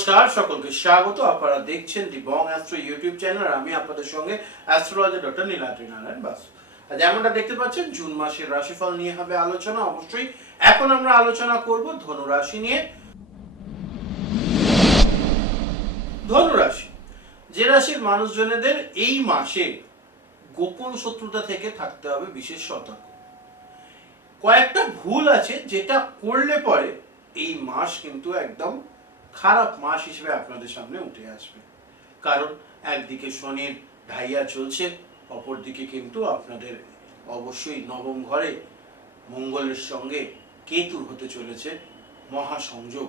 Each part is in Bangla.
নমস্কার, সকলকে স্বাগত। আপনারা দেখছেন the Bong astro YouTube channel আর আমি আপনাদের সঙ্গে অ্যাস্ট্রোলজার ডক্টর নীলাদ্রি নারায়ণ বাসু। যেমনটা দেখতে পাচ্ছেন, জুন মাসের রাশিফল নিয়ে হবে আলোচনা। অবশ্যই এখন আমরা আলোচনা করব ধনু রাশি নিয়ে। ধনু রাশি যে রাশির মানুষজনেদের এই মাসে গোপন শত্রুতা থেকে থাকতে হবে, বিশেষ সতর্ক। কয়েকটা ভুল আছে, যেটা করলে পরে এই মাস কিন্তু একদম খারাপ মাস হিসেবে আপনাদের সামনে উঠে আসবে। কারণ একদিকে শনির ঢাইয়া চলছে, অপরদিকে কিন্তু আপনাদের অবশ্যই নবম ঘরে মঙ্গলের সঙ্গে কেতুর হতে চলেছে, মহাসংযোগ,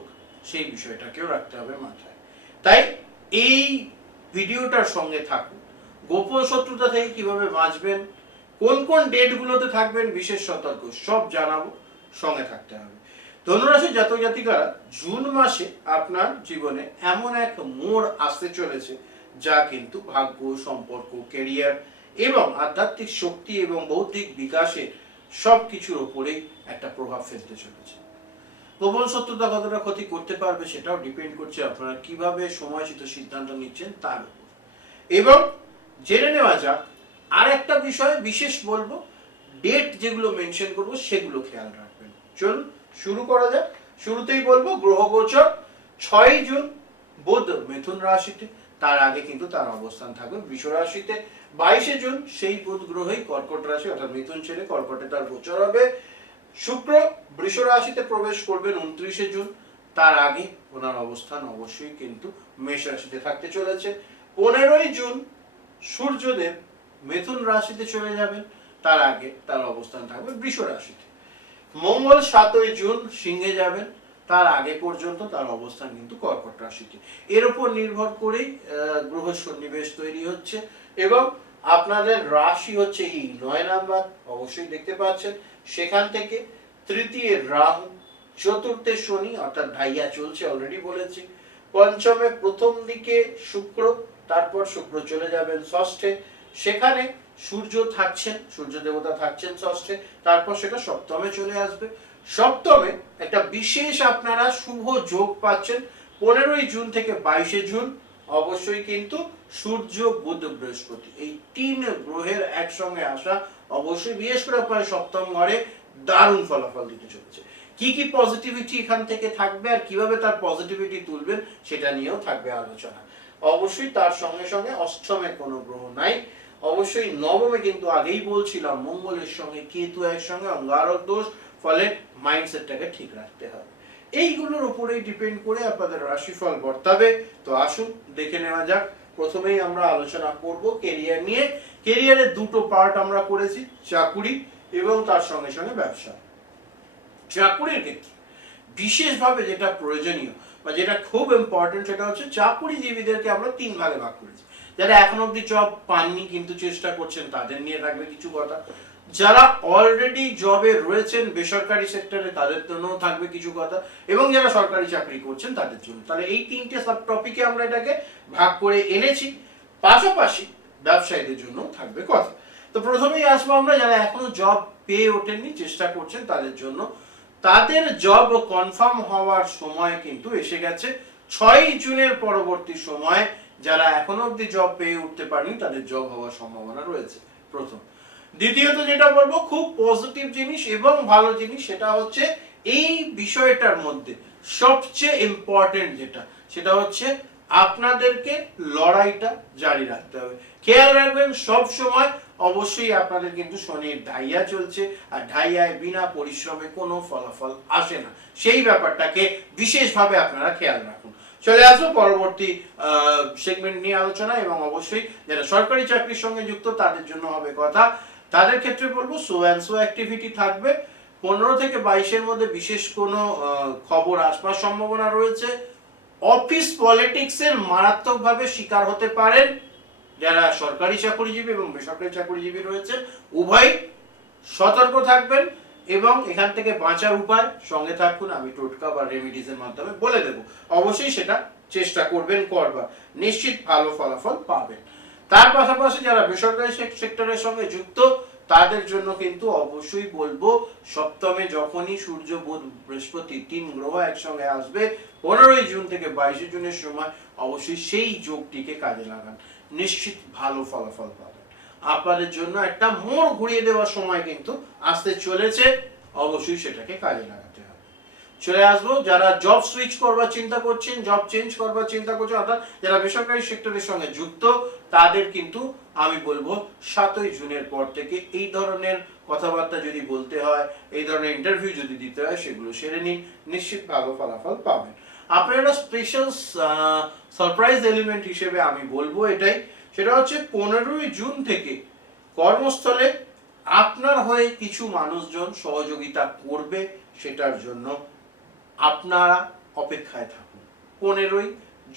সেই বিষয়টাকেও রাখতে হবে মাথায়। তাই এই ভিডিওটার সঙ্গে থাকুন। গোপন শত্রুতা থেকে কীভাবে বাঁচবেন, কোন কোন ডেটগুলোতে থাকবেন, বিশেষ সতর্ক সব জানাব, সঙ্গে থাকতে হবে। ধনুরাশি জাতক জাতিকারা জুন মাসে আপনার জীবনে এমন এক মোড় আসতে চলেছে যা কিন্তু ভাগ্য, সম্পর্ক কেরিয়ার এবং আধ্যাত্মিক শক্তি এবং বৌদ্ধিক বিকাশে সব কিছুর ওপরেই একটা প্রভাব ফেলতে চলেছে। গোপন সত্যতা কতটা ক্ষতি করতে পারবে সেটাও ডিপেন্ড করছে আপনারা কীভাবে সময়সিত সিদ্ধান্ত নিচ্ছেন তার উপর। এবং জেনে নেওয়া যাক আর একটা বিষয়ে বিশেষ বলব ডেট যেগুলো মেনশন করব সেগুলো খেয়াল রাখবেন। চলুন শুরু করা যাক। শুরুতেই বলব গ্রহ গোচর ছয় জুন, বুধ, মিথুন রাশিতে। তার আগে কিন্তু তার অবস্থান থাকবে বৃষ রাশিতে। বাইশে জুন, সেই বুধ গ্রহই কর্কট রাশি, অর্থাৎ মিথুন ছেড়ে কর্কটে তার গোচর হবে। শুক্র বৃষ রাশিতে প্রবেশ করবেন উনত্রিশে জুন। তার আগে ওনার অবস্থান অবশ্যই কিন্তু মেষ রাশিতে থাকতে চলেছে। পনেরোই জুন, সূর্যদেব মিথুন রাশিতে চলে যাবেন। তার আগে তার অবস্থান থাকবে বৃষ রাশিতে। মঙ্গল সাতই জুন সিংহে যাবেন, তার আগে পর্যন্ত তার অবস্থান কিন্তু কর্কট রাশিতে। এর উপর নির্ভর করেই গ্রহ সন্নিবেশ তৈরি হচ্ছে এবং আপনাদের রাশি হচ্ছে এই নয় নাম্বার, অবশ্যই দেখতে পাচ্ছেন। সেখান থেকে তৃতীয় রাহু, চতুর্থে শনি, অর্থাৎ ঢাইয়া চলছে অলরেডি বলেছি। পঞ্চমে প্রথম দিকে শুক্র, তারপর শুক্র চলে যাবেন ষষ্ঠে। সেখানে সূর্য থাকছেন, সূর্য দেবতা থাকছেন ষষ্ঠে, তারপর সেটা সপ্তমে চলে আসবে। সপ্তমে একটা বিশেষ আপনারা শুভ যোগ পাচ্ছেন, পনেরোই জুন থেকে বাইশে জুন, অবশ্যই কিন্তু সূর্য, বুধ, বৃহস্পতি, এই তিন গ্রহের একসঙ্গে আসা অবশ্যই, বিশেষ করে আপনার সপ্তম ঘরে দারুণ ফলাফল দিতে চলেছে। কি কি পজিটিভিটি এখান থেকে থাকবে আর কীভাবে তার পজিটিভিটি তুলবেন, সেটা নিয়েও থাকবে আলোচনা। অবশ্যই তার সঙ্গে সঙ্গে অষ্টমে কোনো গ্রহ নাই। অবশ্যই নবমে কিন্তু আগেই বলছিলাম, মঙ্গলের সঙ্গে কেতু একসঙ্গে, অঙ্গারক দোষ, ফলে মাইন্ডসেটটাকে ঠিক রাখতে হবে। এইগুলোর উপরেই ডিপেন্ড করে আপনাদের রাশিফল বর্তাবে। তো আসুন, দেখে নেওয়া যাক। প্রথমেই আমরা আলোচনা করব কেরিয়ার নিয়ে। কেরিয়ারের দুটো পার্ট আমরা করেছি, চাকুরি এবং তার সঙ্গে সঙ্গে ব্যবসা। চাকুরির ক্ষেত্রে বিশেষভাবে যেটা প্রয়োজনীয় বা যেটা খুব ইম্পর্টেন্ট সেটা হচ্ছে চাকুরিজীবীদেরকে আমরা তিন ভাগে ভাগ করেছি। যারা এখন অব্দি জব পাননি কিন্তু চেষ্টা করছেন তাদের নিয়ে থাকবে কিছু কথা। যারা অলরেডি জবে রয়েছেন বেসরকারি সেক্টরে তাদের জন্যও থাকবে কিছু কথা। এবং যারা সরকারি চাকরি করছেন, তাদের জন্য। তাহলে এই তিনটে সাব টপিকে আমরা এটাকে ভাগ করে এনেছি। পাশাপাশি ব্যবসায়ীদের জন্য থাকবে কথা। তো প্রথমেই আসব আমরা, যারা এখনও জব পেয়ে ওঠেননি, চেষ্টা করছেন তাদের জন্য। তাদের জব কনফার্ম হওয়ার সময় কিন্তু এসে গেছে। ছয় জুনের পরবর্তী সময় যারা এখনও অবধি জব পেয়ে উঠতে পারেনি, তাদের জব হওয়ার সম্ভাবনা রয়েছে, প্রথম। দ্বিতীয়ত যেটা বলব, খুব পজিটিভ জিনিস এবং ভালো জিনিস, সেটা হচ্ছে এই বিষয়টার মধ্যে সবচেয়ে ইম্পর্টেন্ট যেটা, সেটা হচ্ছে আপনাদেরকে লড়াইটা জারি রাখতে হবে। খেয়াল রাখবেন, সব সময় অবশ্যই আপনাদের কিন্তু শনির ঢাইয়া চলছে, আর ঢাইয়ায় বিনা পরিশ্রমে কোনো ফলাফল আসে না। সেই ব্যাপারটাকে বিশেষভাবে আপনারা খেয়াল রাখুন। চলে আসব। পরবর্তী সেগমেন্ট নিয়ে আলোচনা এবং অবশ্যই যারা সরকারি চাকরির সঙ্গে যুক্ত, তাদের জন্য হবে কথা। তাদের ক্ষেত্রে বলব সো অ্যান্ড সো অ্যাক্টিভিটি থাকবে। পনেরো থেকে বাইশের মধ্যে বিশেষ কোনো খবর আসবার সম্ভাবনা রয়েছে। অফিস পলিটিক্সের মারাত্মকভাবে শিকার হতে পারেন যারা সরকারি চাকরিজীবী এবং বেসরকারি চাকরিজীবী রয়েছে উভয় সতর্ক থাকবেন। এবং এখান থেকে বাঁচার উপায় সঙ্গে থাকুন, আমি টোটকা বা রেমিডিজের মাধ্যমে বলে দেব। অবশ্যই সেটা চেষ্টা করবেন করবার। নিশ্চিত ভালো ফলাফল পাবেন। তার পাশাপাশি যারা বেসরকারি সেক্টরের সঙ্গে যুক্ত, তাদের জন্য কিন্তু অবশ্যই বলব, সপ্তমে যখনই সূর্য, বুধ, বৃহস্পতি তিন গ্রহ একসঙ্গে আসবে, পনেরোই জুন থেকে বাইশে জুনের সময় অবশ্যই সেই যোগটিকে কাজে লাগান। নিশ্চিত ভালো ফলাফল পাবেন। আপনাদের জন্য একটা মোড় ঘুরিয়ে দেওয়ার সময় কিন্তু আসতে চলেছে। অবশ্যই সেটাকে কাজে লাগাতে হবে। চলে আসব, যারা জব সুইচ করবার চিন্তা করছেন জব চেঞ্জ করবার চিন্তা করছেন, অর্থাৎ যারা বেসরকারি সেক্টরের সঙ্গে যুক্ত, তাদের কিন্তু আমি বলব সাতই জুনের পর থেকে এই ধরনের কথাবার্তা যদি বলতে হয়, এই ধরনের ইন্টারভিউ যদি দিতে হয়, সেগুলো সেরে নিন। নিশ্চিত ভালো ফলাফল পাবেন। আপনারা স্পেশাল সারপ্রাইজ এলিমেন্ট হিসেবে আমি বলব এটাই সেটা হচ্ছে পনেরোই জুন থেকে কর্মস্থলে আপনার হয়ে কিছু মানুষজন সহযোগিতা করবে সেটার জন্য আপনারা অপেক্ষায় থাকুন। পনেরোই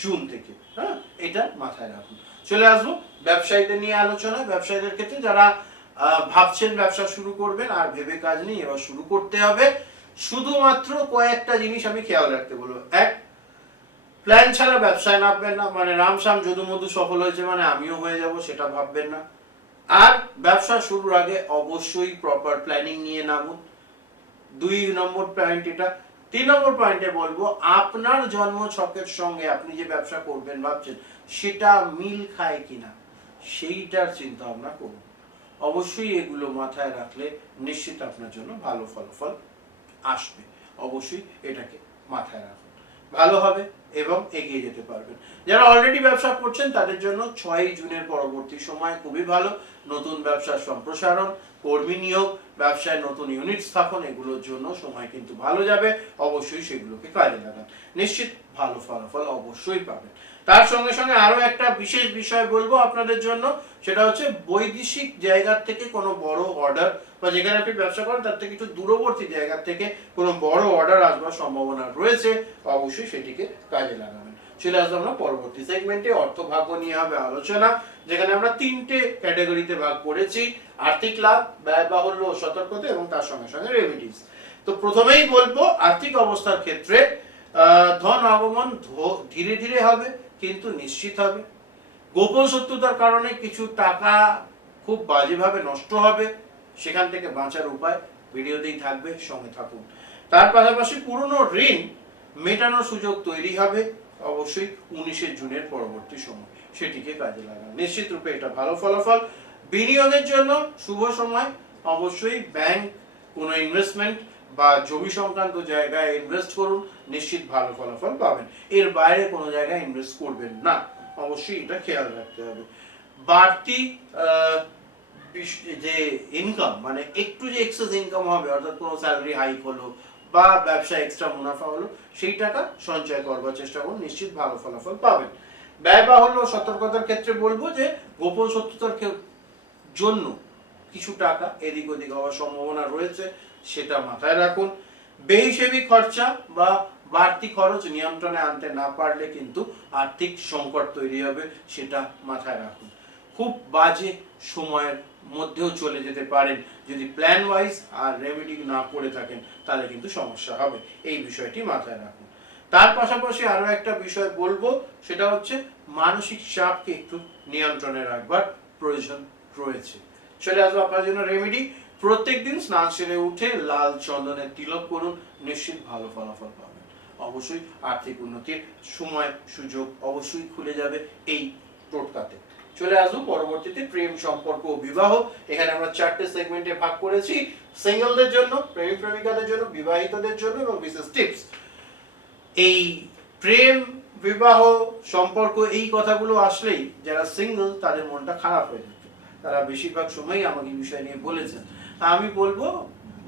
জুন থেকে হ্যাঁ? এটা মাথায় রাখুন। চলে আসব ব্যবসায়ীদের নিয়ে আলোচনা ব্যবসায়ীদের ক্ষেত্রে যারা ভাবছেন ব্যবসা শুরু করবেন আর ভেবে কাজ নেই, এবার শুরু করতে হবে। শুধুমাত্র কয়েকটা জিনিস আমি খেয়াল রাখতে বলব। এক প্ল্যান ছাড়া ব্যবসায় নামবেন না মানে রামসাম যদু মধু সফল হয়েছে মানে আমিও হয়ে যাব, সেটা ভাববেন না। আর ব্যবসা শুরুর আগে অবশ্যই প্রপার প্ল্যানিং নিয়ে নামুন। দুই নম্বর পয়েন্ট এটা। তিন নম্বর পয়েন্টে বলব, আপনার জন্ম ছকের সঙ্গে আপনি যে ব্যবসা করবেন ভাবছেন, সেটা মিল খায় কিনা, সেইটার চিন্তা ভাবনা করুন। অবশ্যই এগুলো মাথায় রাখলে নিশ্চিত আপনার জন্য ভালো ফলাফল আসবে। অবশ্যই এটাকে মাথায় রাখুন। ভালো হবে এবং এগিয়ে যেতে পারবেন। যারা অলরেডি ব্যবসা করছেন, তাদের জন্য ছয়ই জুনের পরবর্তী সময় খুবই ভালো। নতুন ব্যবসার সম্প্রসারণ, কর্মী নিয়োগ, ব্যবসায় নতুন ইউনিট স্থাপন, এগুলোর জন্য সময় কিন্তু ভালো যাবে। অবশ্যই সেগুলোকে কাজে লাগান। নিশ্চিত ভালো ফলাফল অবশ্যই পাবেন। তার সঙ্গে সঙ্গে আরও একটা বিশেষ বিষয় বলব আপনাদের জন্য। সেটা হচ্ছে বৈদেশিক জায়গার থেকে কোনো বড় অর্ডার বা যেখানে আপনি ব্যবসা করেন, তার থেকে একটু দূরবর্তী জায়গার থেকে কোনো বড় অর্ডার আসবার সম্ভাবনা রয়েছে, অবশ্যই সেটিকে কাজে লাগাবেন। চলে আসব আমরা পরবর্তী সেগমেন্টে অর্থভাগ্য নিয়ে হবে আলোচনা, যেখানে আমরা তিনটে ক্যাটাগরিতে ভাগ করেছি, আর্থিক লাভ, ব্যয় বাহুল্য ও সতর্কতা এবং তার সঙ্গে সঙ্গে রেমিডিস তো প্রথমেই বলব, আর্থিক অবস্থার ক্ষেত্রে ধন আগমন ধীরে ধীরে হবে, কিন্তু নিশ্চিত হবে। গোপন শত্রুতার কারণে কিছু টাকা খুব বাজেভাবে নষ্ট হবে সেখান থেকে বাঁচার উপায় ভিডিওতেই থাকবে, সঙ্গে থাকুন। তার পাশাপাশি পুরনো ঋণ মেটানোর সুযোগ তৈরি হবে অবশ্যই উনিশে জুনের পরবর্তী সময়। সেটিকে কাজে লাগান। নিশ্চিত রূপে এটা ভালো ফলাফল। বিনিয়োগের জন্য শুভ সময়। অবশ্যই ব্যাংক, কোনো ইনভেস্টমেন্ট বা জমি সংক্রান্ত জায়গায় ইনভেস্ট করুন। নিশ্চিত ভালো ফলাফল পাবেন। এর বাইরে কোনো জায়গায় ইনভেস্ট করবেন না। অবশ্যই এটা খেয়াল রাখতে হবে। বাড়তি যে ইনকাম মানে একটু যে এক্সেস ইনকাম হবে, অর্থাৎ কোনো স্যালারি হাইক হলো বা ব্যবসা এক্সট্রা মুনাফা হলো, সেই টাকা সঞ্চয় করবার চেষ্টা করুন, নিশ্চিত ভালো ফলাফল পাবেন। ব্যয় বাহুল্য সতর্কতার ক্ষেত্রে বলব যে গোপন ক্ষে- জন্য কিছু টাকা এদিক ওদিক হওয়ার সম্ভাবনা রয়েছে, সেটা মাথায় রাখুন। বেহিসেবি খরচা বা বাড়তি খরচ নিয়ন্ত্রণে আনতে না পারলে কিন্তু আর্থিক সংকট তৈরি হবে, সেটা মাথায় রাখুন। খুব বাজে সময়ের মধ্যেও চলে যেতে পারেন। যদি প্ল্যান ওয়াইজ আর রেমেডি না করে থাকেন, তাহলে কিন্তু সমস্যা হবে। এই বিষয়টি মাথায় রাখুন। তার পাশাপাশি আরও একটা বিষয় বলব, সেটা হচ্ছে মানসিক চাপকে একটু নিয়ন্ত্রণে রাখবার প্রয়োজন রয়েছে। চলে আসব আপনার জন্য রেমেডি প্রত্যেকদিন স্নান সেরে উঠে লাল চন্দনের তিলক করুন, নিশ্চিত ভালো ফলাফল পাবেন। অবশ্যই আর্থিক উন্নতির সময় সুযোগ অবশ্যই খুলে যাবে এই টোটকাতে। চলে আসব পরবর্তীতে প্রেম সম্পর্ক বিবাহ। এখানে আমরা চারটে সেগমেন্টে ভাগ করেছি। সিঙ্গেলদের জন্য, প্রেমিক প্রেমিকাদের জন্য, বিবাহিতদের জন্য এবং বিশেষ টিপস এই প্রেম, বিবাহ সম্পর্ক, এই কথাগুলো আসলেই যারা সিঙ্গেল তাদের মনটা খারাপ হয়ে যেত তারা বেশিরভাগ সময়ই আমাকে বিষয় নিয়ে বলেছেন। আমি বলব,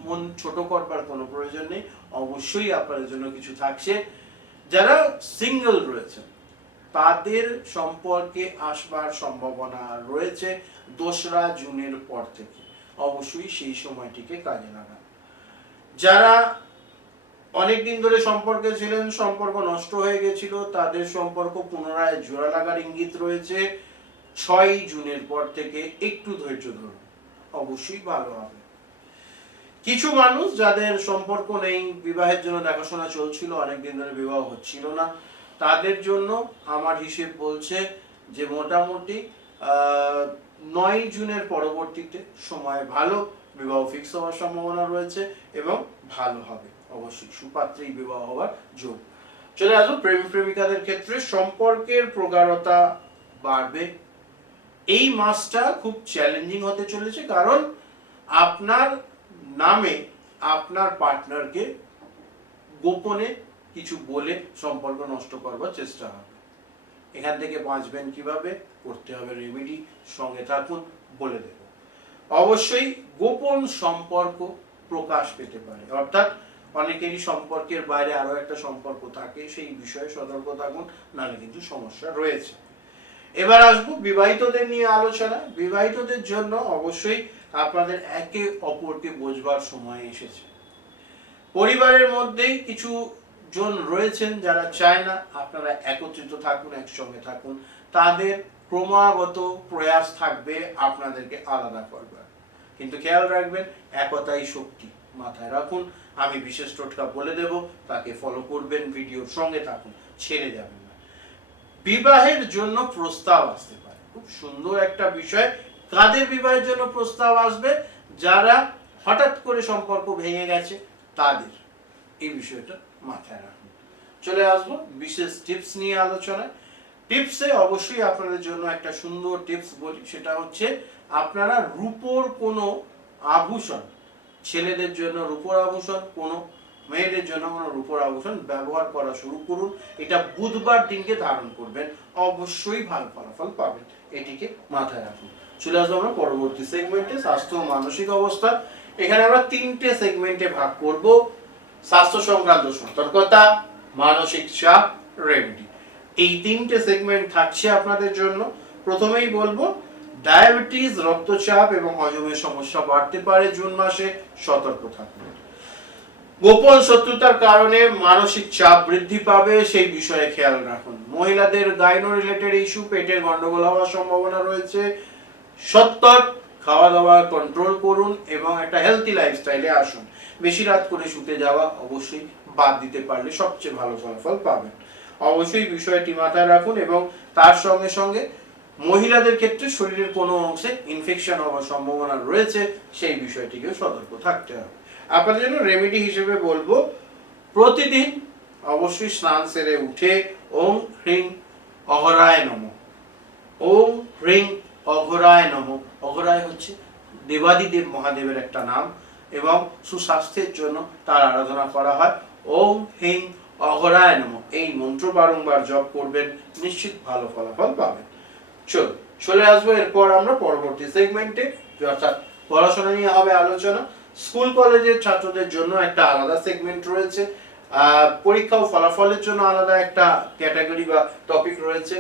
মন ছোট করবার কোনো প্রয়োজন নেই। অবশ্যই আপনাদের জন্য কিছু থাকছে। যারা সিঙ্গেল রয়েছে তাদের সম্পর্কে আসবার সম্ভাবনা রয়েছে দোসরা জুনের পর থেকে। অবশ্যই সেই সময়টিকে কাজে লাগান। যারা অনেকদিন ধরে সম্পর্কে ছিলেন, সম্পর্ক নষ্ট হয়ে গেছিল, তাদের সম্পর্ক পুনরায় জোড়া লাগার ইঙ্গিত রয়েছে। ছয় জুনের পর থেকে একটু ধৈর্য ধরুন, অবশ্যই ভালো হবে। কিছু মানুষ যাদের সম্পর্ক নেই, বিবাহের জন্য দেখাশোনা চলছিল, অনেকদিন ধরে বিবাহ হচ্ছিল না তাদের জন্য আমার হিসেব বলছে যে মোটামুটি নয় জুনের পরবর্তীতে সময় ভালো বিবাহ ফিক্স হওয়ার সম্ভাবনা রয়েছে এবং ভালো হবে। অবশ্যই সুপাত্রেই বিবাহ হওয়ার যোগ। চলে আসব প্রেম প্রেমিকাদের ক্ষেত্রে। সম্পর্কের প্রগাঢ়তা বাড়বে। এই মাসটা খুব চ্যালেঞ্জিং হতে চলেছে কারণ আপনার নামে আপনার পার্টনারকে গোপনে কিছু বলে সম্পর্ক নষ্ট করবার চেষ্টা হবে। এখান থেকে বাঁচবেন কীভাবে? করতে হবে রেমেডি সঙ্গে থাকুন, বলে দেব। অবশ্যই গোপন সম্পর্ক প্রকাশ পেতে পারে। অর্থাৎ অনেকেরই সম্পর্কের বাইরে আরও একটা সম্পর্ক থাকে, সেই বিষয়ে সতর্ক থাকুন, নাহলে কিন্তু সমস্যা রয়েছে। এবার আসব বিবাহিতদের নিয়ে আলোচনা। বিবাহিতদের জন্য অবশ্যই আপনাদের একে অপরকে বোঝবার সময় এসেছে। পরিবারের মধ্যেই কিছু জন রয়েছেন যারা চায় না আপনারা একত্রিত থাকুন, একসঙ্গে থাকুন। তাদের ক্রমাগত প্রয়াস থাকবে আপনাদেরকে আলাদা করবার। কিন্তু খেয়াল রাখবেন, একতাই শক্তি মাথায় রাখুন। আমি বিশেষ টোটকা বলে দেব, তাকে ফলো করবেন, ভিডিওর সঙ্গে থাকুন, ছেড়ে যাবেন না। বিবাহের জন্য প্রস্তাব আসতে পারে। খুব সুন্দর একটা বিষয়। কাদের বিবাহের জন্য প্রস্তাব আসবে? যারা হঠাৎ করে সম্পর্ক ভেঙে গেছে, তাদের। এই বিষয়টা মাথায় রাখুন। চলে আসব বিশেষ টিপস নিয়ে আলোচনায়। টিপসে অবশ্যই আপনাদের জন্য একটা সুন্দর টিপস বলি, সেটা হচ্ছে আপনারা রূপোর কোনো আভূষণ, ছেলেদের জন্য রূপোর আভূষণ, কোনো মেয়েদের জন্য কোনো রূপোর আভূষণ ব্যবহার করা শুরু করুন। এটা বুধবার দিনকে ধারণ করবেন, অবশ্যই ভালো ফলাফল পাবেন। এটিকে মাথায় রাখুন। চলে আসব আমরা পরবর্তী সেগমেন্টে স্বাস্থ্য মানসিক অবস্থা। এখানে আমরা তিনটে সেগমেন্টে ভাগ করব। স্বাস্থ্য সংক্রান্ত সতর্কতা, মানসিক চাপ রেমেডি এই তিনটে সেগমেন্ট থাকছে আপনাদের জন্য। প্রথমেই বলব ডায়াবেটিস রক্তচাপ এবং হজমের সমস্যা বাড়তে পারে জুন মাসে, সতর্ক থাকুন। গোপন শত্রুতার কারণে মানসিক চাপ বৃদ্ধি পাবে, সেই বিষয়ে খেয়াল রাখুন। মহিলাদের গাইনো রিলেটেড ইস্যু পেটের গন্ডগোল হওয়ার সম্ভাবনা রয়েছে। সত্তর খাওয়া দাওয়া কন্ট্রোল করুন এবং একটা হেলথি লাইফস্টাইলে আসুন। বেশি রাত করে শুতে যাওয়া অবশ্যই বাদ দিতে পারলে সবচেয়ে ভালো ফলাফল পাবেন। অবশ্যই বিষয়টি মাথায় রাখুন এবং তার সঙ্গে সঙ্গে মহিলাদের ক্ষেত্রে শরীরের কোনো অংশে ইনফেকশন হওয়ার সম্ভাবনা রয়েছে, সেই বিষয়টিকেও সতর্ক থাকতে হবে। আপনাদের জন্য রেমেডি হিসেবে বলব, প্রতিদিন অবশ্যই স্নান সেরে উঠে ওম হ্রিং, অহরায় নম। ওম হ্রিং অঘরায় নম। অঘরায় হচ্ছে দেবাদিদেব মহাদেবের একটা নাম এবং সুস্বাস্থ্যের জন্য তার আরাধনা করা হয়। ওম হিং অঘরায় নম। এই মন্ত্র বারংবার জপ করবেন, নিশ্চিত ভালো ফলাফল পাবেন। চল চলে আসব এরপর আমরা পরবর্তী সেগমেন্টে অর্থাৎ পড়াশোনা নিয়ে হবে আলোচনা। স্কুল, কলেজের ছাত্রদের জন্য একটা আলাদা সেগমেন্ট রয়েছে। পরীক্ষা ও ফলাফলের জন্য আলাদা একটা ক্যাটাগরি বা টপিক রয়েছে।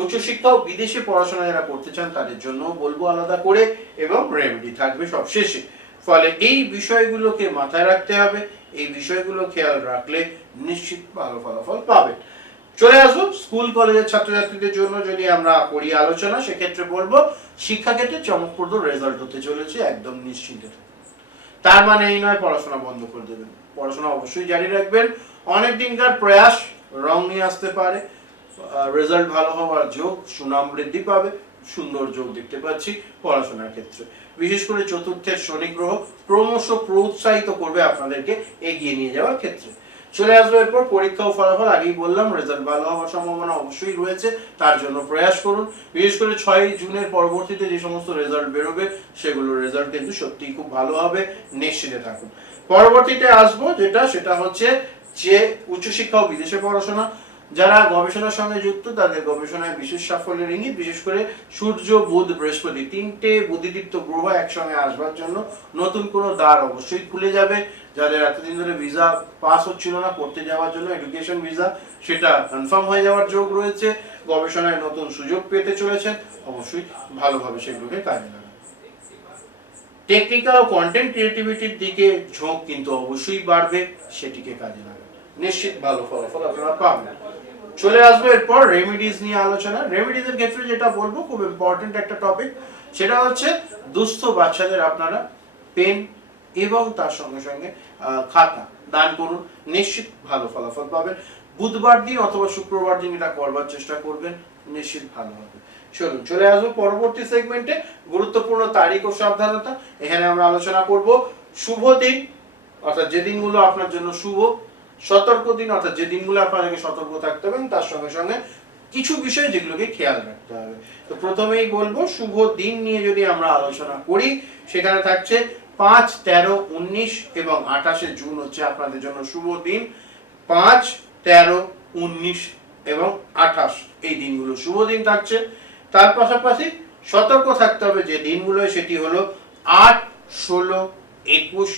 উচ্চশিক্ষা ও বিদেশে পড়াশোনা যারা করতে চান, তাদের জন্য বলব আলাদা করে এবং রেমেডি থাকবে সব শেষে ফলে এই বিষয়গুলোকে মাথায় রাখতে হবে, এই বিষয়গুলো খেয়াল রাখলে নিশ্চিত ভালো ফলাফল পাবেন। চলে আসব স্কুল, কলেজের ছাত্রছাত্রীদের জন্য যদি আমরা করি আলোচনা, সেক্ষেত্রে বলব শিক্ষাক্ষেত্রে চমকপ্রদ রেজাল্ট হতে চলেছে, একদম নিশ্চিন্তে তার মানে এই নয়, পড়াশোনা বন্ধ করে দেবেন। পড়াশোনা অবশ্যই জারি রাখবেন। অনেক দিনকার প্রয়াস, রং নিয়ে আসতে পারে। রেজাল্ট ভালো হওয়ার যোগ, সুনাম বৃদ্ধি পাবে, সুন্দর যোগ দেখতে পাচ্ছি পড়াশোনার ক্ষেত্রে। বিশেষ করে চতুর্থের শনি গ্রহ ক্রমশ প্রোৎসাহিত করবে আপনাদেরকে এগিয়ে নিয়ে যাওয়ার ক্ষেত্রে। চলে আসব এরপর, পরীক্ষা ও ফলাফল, আগেই বললাম রেজাল্ট ভালো হওয়ার সম্ভাবনা অবশ্যই রয়েছে, তার জন্য প্রয়াস করুন। বিশেষ করে ছয় জুনের পরবর্তীতে যে সমস্ত রেজাল্ট বেরোবে সেগুলোর রেজাল্ট কিন্তু সত্যিই খুব ভালো হবে, নিশ্চিতে থাকুন। পরবর্তীতে আসব যেটা, সেটা হচ্ছে যে উচ্চশিক্ষা ও বিদেশে পড়াশোনা যারা গবেষণার সঙ্গে যুক্ত, তাদের গবেষণায় বিশেষ সাফল্যের ইঙ্গিত, বিশেষ করে সূর্য, বুধ, বৃহস্পতি তিনটে বুদ্ধিদীপ্ত গ্রহ একসঙ্গে আসবার জন্য নতুন কোনো দ্বার অবশ্যই খুলে যাবে, যাদের এতদিন ধরে ভিসা পাস হচ্ছিল না, করতে যাওয়ার জন্য এডুকেশন ভিসা, সেটা কনফার্ম হয়ে যাওয়ার যোগ রয়েছে, গবেষণায় নতুন সুযোগ পেতে চলেছেন, অবশ্যই ভালোভাবে সেগুলোকে কাজে লাগান। টেকনিক্যাল ও কন্টেন্ট ক্রিয়েটিভিটির দিকে ঝোঁক কিন্তু অবশ্যই বাড়বে, সেটিকে কাজে লাগান নিশ্চিত ভালো ফলাফল আপনারা পাবেন। চলে আসব এরপর রেমিডিজ নিয়ে আলোচনা। রেমিডিজের ক্ষেত্রে যেটা বলব, খুব ইম্পর্টেন্ট একটা টপিক সেটা হচ্ছে দুস্থ বাচ্চাদের আপনারা পেন এবং তার সঙ্গে সঙ্গে খাতা দান করুন। নিশ্চিত ভালো ফলাফল পাবেন। বুধবার দিন অথবা শুক্রবার দিন এটা করবার চেষ্টা করবেন। নিশ্চিত ভালো হবে। চলুন, চলে আসব পরবর্তী সেগমেন্টে গুরুত্বপূর্ণ তারিখ ও সাবধানতা, এখানে আমরা আলোচনা করব। শুভ দিন, অর্থাৎ যে দিনগুলো আপনার জন্য শুভ সতর্ক দিন, অর্থাৎ যে দিনগুলো আপনাদেরকে সতর্ক থাকতে হবে, তার সঙ্গে সঙ্গে কিছু বিষয় যেগুলোকে খেয়াল রাখতে হবে। তো প্রথমেই বলব, শুভ দিন নিয়ে যদি আমরা আলোচনা করি, সেখানে থাকছে পাঁচ, তেরো, উনিশ এবং আঠাশে জুন হচ্ছে আপনাদের জন্য শুভ দিন। পাঁচ, তেরো, উনিশ এবং আঠাশ এই দিনগুলো শুভ দিন থাকছে। তার পাশাপাশি সতর্ক থাকতে হবে যে দিনগুলো, সেটি হলো আট, ষোলো, একুশ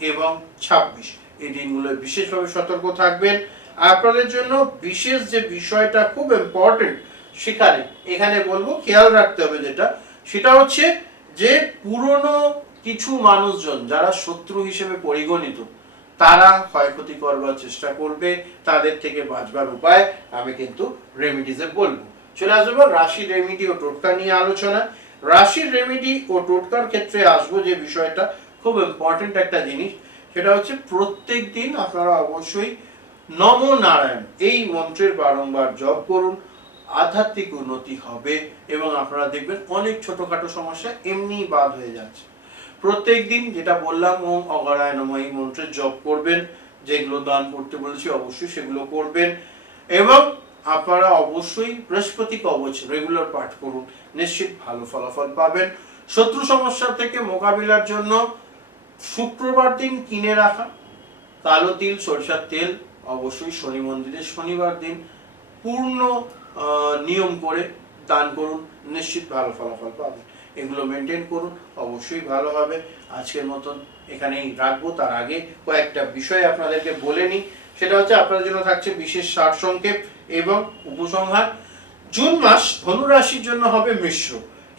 এবং ছাব্বিশ। এই দিনগুলো বিশেষভাবে সতর্ক থাকবেন। আপনাদের জন্য বিশেষ যে বিষয়টা খুব ইম্পর্টেন্ট সেখানে, এখানে বলব, খেয়াল রাখতে হবে যেটা, সেটা হচ্ছে যে পুরনো কিছু মানুষজন, যারা শত্রু হিসেবে পরিগণিত, তারা ক্ষয়ক্ষতি করবার চেষ্টা করবে, তাদের থেকে বাঁচবার উপায় আমি কিন্তু রেমিডিজে বলব। চলে আসব রাশি রেমিডি ও টোটকা নিয়ে আলোচনা। রাশির রেমিডি ও টোটকার ক্ষেত্রে আসব যে বিষয়টা, খুব ইম্পর্টেন্ট একটা জিনিস সেটা হচ্ছে প্রত্যেক দিন আপনারা অবশ্যই নম নারায়ণ, এই মন্ত্রের বারংবার জপ করুন, আধ্যাত্মিক উন্নতি হবে এবং আপনারা দেখবেন অনেক ছোটখাটো সমস্যা এমনি বাদ হয়ে যাচ্ছে। প্রত্যেক দিন যেটা বললাম, ওম অগরায় নম, এই মন্ত্রের জপ করবেন, যেগুলো দান করতে বলেছি অবশ্যই সেগুলো করবেন এবং আপনারা অবশ্যই বৃহস্পতি কবচ রেগুলার পাঠ করুন, নিশ্চিত ভালো ফলাফল পাবেন। শত্রু সমস্যা থেকে মোকাবিলার জন্য শুক্রবার দিন কিনে রাখা। কালো তিল, সরষার তেল, অবশ্যই শনি মন্দিরে শনিবার দিন পূর্ণ নিয়ম করে দান করুন। নিশ্চিত ভালো ফলাফল পাবেন। এগুলো মেনটেন করুন, অবশ্যই ভালো হবে। আজকের মতন এখানেই রাখব। তার আগে কয়েকটা বিষয় আপনাদেরকে বলে নিই। সেটা হচ্ছে আপনাদের জন্য থাকছে বিশেষ সার এবং উপসংহার। জুন মাস ধনু রাশির জন্য হবে মিশ্র।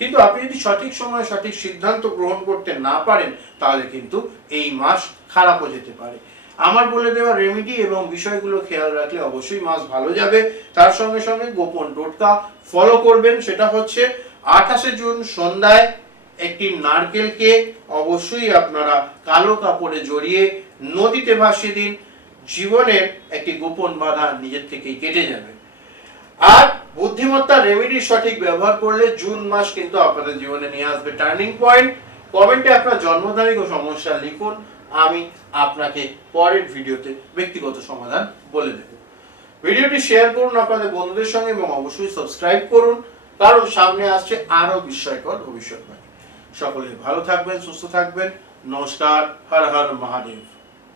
কিন্তু আপনি যদি সঠিক সময়ে সঠিক সিদ্ধান্ত গ্রহণ করতে না পারেন, তাহলে কিন্তু এই মাস খারাপও যেতে পারে। আমার বলে দেওয়া রেমিডি এবং বিষয়গুলো খেয়াল রাখলে অবশ্যই মাস ভালো যাবে। তার সঙ্গে সঙ্গে গোপন টোটকা ফলো করবেন। সেটা হচ্ছে আঠাশে জুন সন্ধ্যায় একটি নারকেলকে অবশ্যই আপনারা কালো কাপড়ে জড়িয়ে নদীতে ভাসিয়ে দিন। জীবনের একটি গোপন বাধা নিজের থেকেই কেটে যাবে। আর বুদ্ধিমত্তা রেমেডি সঠিক ব্যবহার করলে জুন মাস কিন্তু আপনাদের জীবনে নিয়ে আসবে টার্নিং পয়েন্ট কমেন্টে আপনার জন্ম তারিখ ও সমস্যা লিখুন। আমি আপনাকে পরের ভিডিওতে ব্যক্তিগত সমাধান বলে দেব। ভিডিওটি শেয়ার করুন আপনাদের বন্ধুদের সঙ্গে এবং অবশ্যই সাবস্ক্রাইব করুন। কারণ সামনে আসছে আরও বিস্ময়কর ভবিষ্যৎবাণী। সকলে ভালো থাকবেন, সুস্থ থাকবেন। নমস্কার, হর হর মহাদেব।